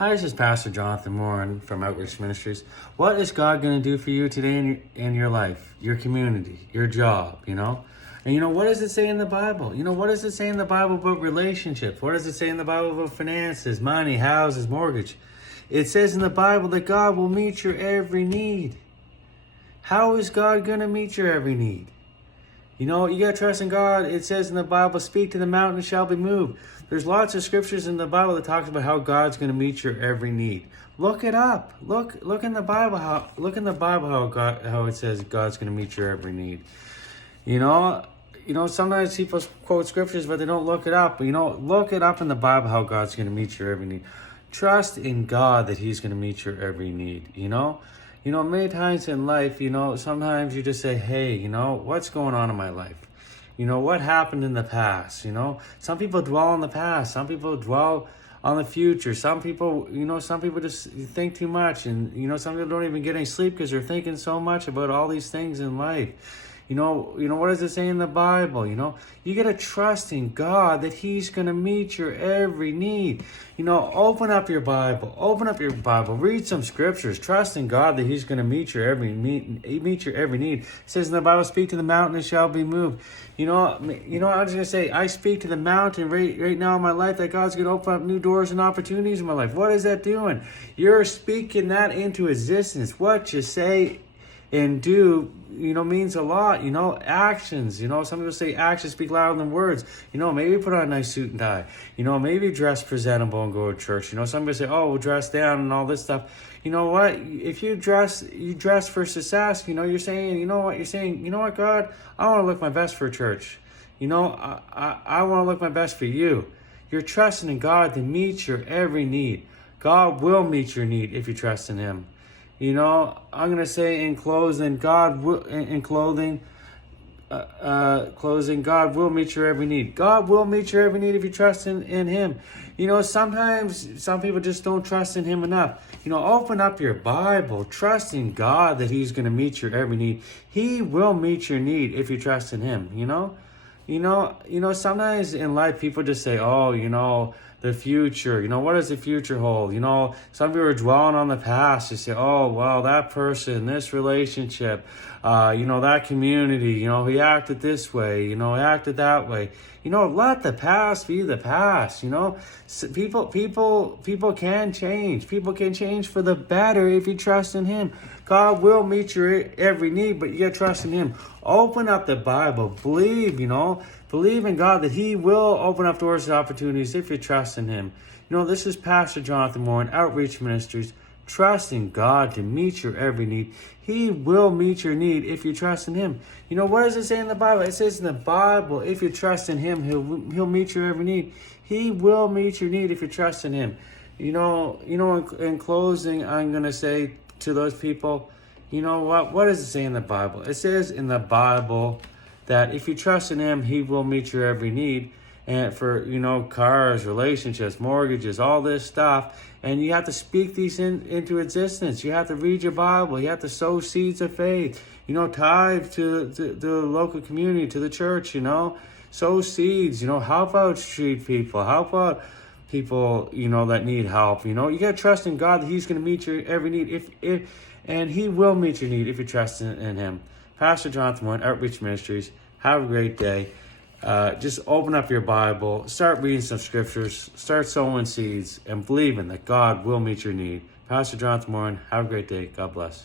Hi, this is Pastor Jonathan Morin from Outreach Ministries. What is God going to do for you today in your life, your community, your job, And what does it say in the Bible? What does it say in the Bible about relationships? What does it say in the Bible about finances, money, houses, mortgage? It says in the Bible that God will meet your every need. How is God going to meet your every need? You got to trust in God. It says in the Bible, speak to the mountain, it shall be moved. There's lots of scriptures in the Bible that talks about how God's going to meet your every need. Look it up. Look in the Bible how it says God's going to meet your every need. Sometimes people quote scriptures, but they don't look it up. Look it up in the Bible how God's going to meet your every need. Trust in God that He's going to meet your every need. Many times in life, sometimes you just say, hey, what's going on in my life? What happened in the past? Some people dwell on the past. Some people dwell on the future. Some people just think too much. And, some people don't even get any sleep because they're thinking so much about all these things in life. What does it say in the Bible? You got to trust in God that He's going to meet your every need. Open up your Bible, read some scriptures, trust in God that He's going to meet your every need. It says in the Bible, speak to the mountain, it shall be moved. I was going to say, I speak to the mountain right now in my life that God's going to open up new doors and opportunities in my life. What is that doing? You're speaking that into existence. What you say and do, means a lot. Actions, some people say actions speak louder than words. Maybe put on a nice suit and tie. Maybe dress presentable and go to church. Some people say, oh, we'll dress down and all this stuff. You know what? If you dress for success, you're saying, God, I want to look my best for church. I want to look my best for you. You're trusting in God to meet your every need. God will meet your need if you trust in Him. I'm going to say in closing, God will meet your every need. God will meet your every need if you trust in Him. Sometimes some people just don't trust in Him enough. Open up your Bible, trust in God that He's going to meet your every need. He will meet your need if you trust in Him, sometimes in life people just say, oh, the future, what does the future hold? Some people are dwelling on the past. They say, oh, well, that person, this relationship, that community, he acted this way, he acted that way. Let the past be the past, People can change. People can change for the better if you trust in Him. God will meet your every need, but you got to trust in Him. Open up the Bible. Believe in God that He will open up doors and opportunities if you trust in Him. This is Pastor Jonathan Morin, Outreach Ministries. Trust in God to meet your every need. He will meet your need if you trust in Him. What does it say in the Bible? It says in the Bible, if you trust in Him, He'll meet your every need. He will meet your need if you trust in Him. In closing, I'm going to say to those people, what does it say in the Bible? It says in the Bible that if you trust in Him, He will meet your every need. And for, cars, relationships, mortgages, all this stuff. And you have to speak these into existence. You have to read your Bible. You have to sow seeds of faith. Tithe to the local community, to the church, Sow seeds, help out street people. Help out people, that need help. You got to trust in God that He's going to meet your every need. And He will meet your need if you trust in Him. Pastor Jonathan Morin, Outreach Ministries. Have a great day. Just open up your Bible, start reading some scriptures, start sowing seeds, and believing that God will meet your need. Pastor Jonathan Morin, have a great day. God bless.